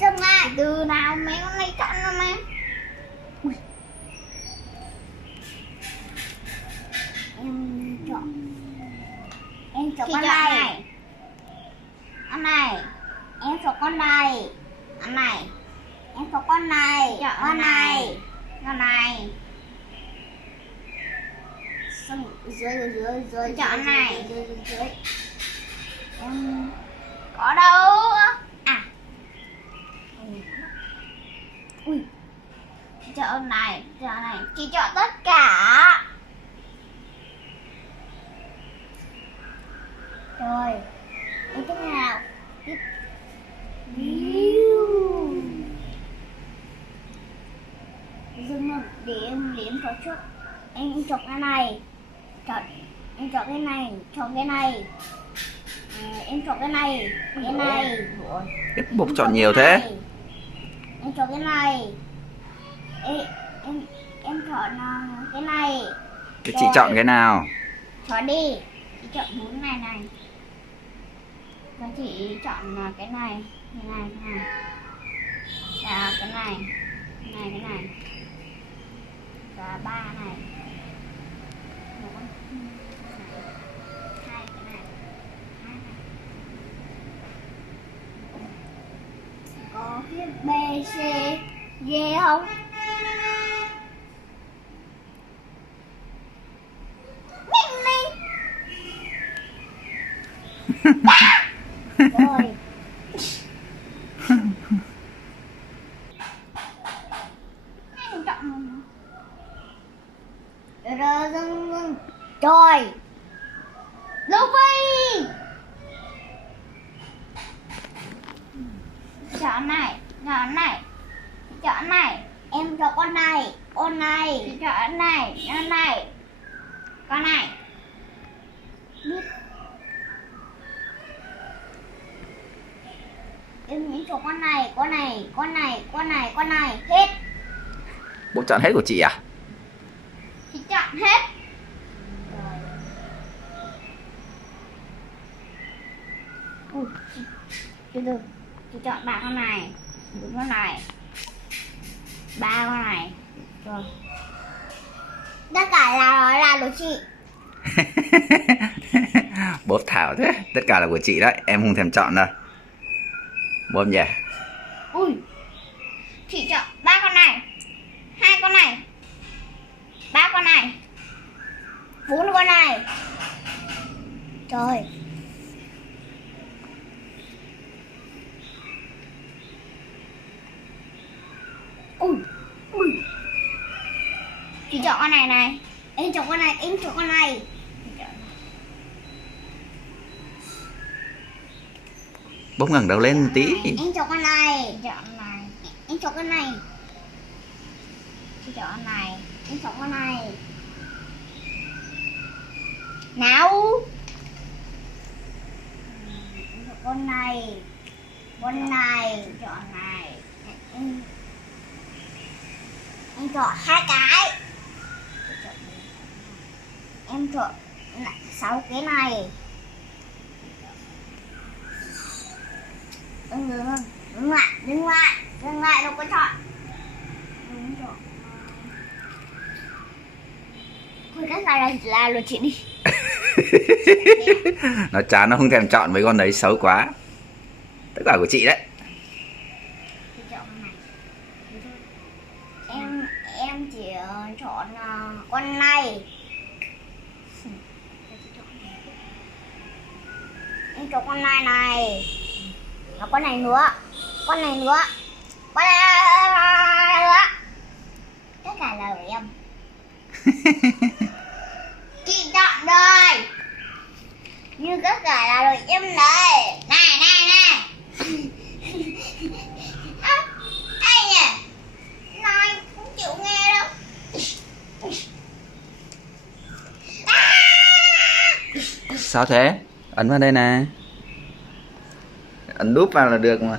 Dừng lại. Từ nào mấy con này chọn rồi mà. Ui. Em chọn con này. Con này. Em chọn con này. Con này. Em chọn con này. Con này. Con này. Dưới chọn này. Dưới. Em có đâu. À. Ui. Chọn này. Chị chọn tất cả. Rồi. Em thế nào? Dừng để em có chút. Em chọn cái này. Em chọn cái này. Em chọn cái này. Tiếp tục chọn nhiều thế. Em chọn cái này. Em chọn cái này. Thế chị chọn cái nào? Chọn đi. Chị chọn 4 này. Và chị chọn cái này. Và cái này. Và 3 này. 2 cái này. Có viết B, C, D không? Rồi. Em chọn. Dừng. Trời. Luffy. Chọn này. Em chọn con này. Chị chọn này. Con này. Biết. Em chọn con này. Hết. Bố chọn hết của chị à? Chị chọn hết. Ui, từ từ. Chị chọn 3 con này. 4 con này. 3 con này. Rồi. Tất cả là của chị. Bố thảo thế. Tất cả là của chị đấy. Em không thèm chọn đâu. Bố nhỉ? Ui. Chị chọn 3 con này. 2 con này. 3 con này. 4 con này. Trời. Ui. Chị chọn con này. Em chọn con này. Bố ngẩng đầu lên một tí. Em chọn con này. Em chọn con này. Chị chọn con này. Em chọn con này. Nào. Em chọn con này. Chọn này. Em chọn 2 cái. Em chọn 6 cái này. Dừng lại đâu có chọn. Thôi cái này là luật chị đi. Nó chán, nó không thèm chọn mấy con đấy, xấu quá. Tất cả của chị đấy. Chị chọn con này. Em chỉ chọn con này. Em chọn con này. Và con này nữa. Tất cả là của em. Chị chọn rồi. Nhưng tất cả là của em này. Này. Ai nhỉ? Nói không chịu nghe đâu. Sao thế? Ấn vào đây nè. Ấn đúp vào là được mà.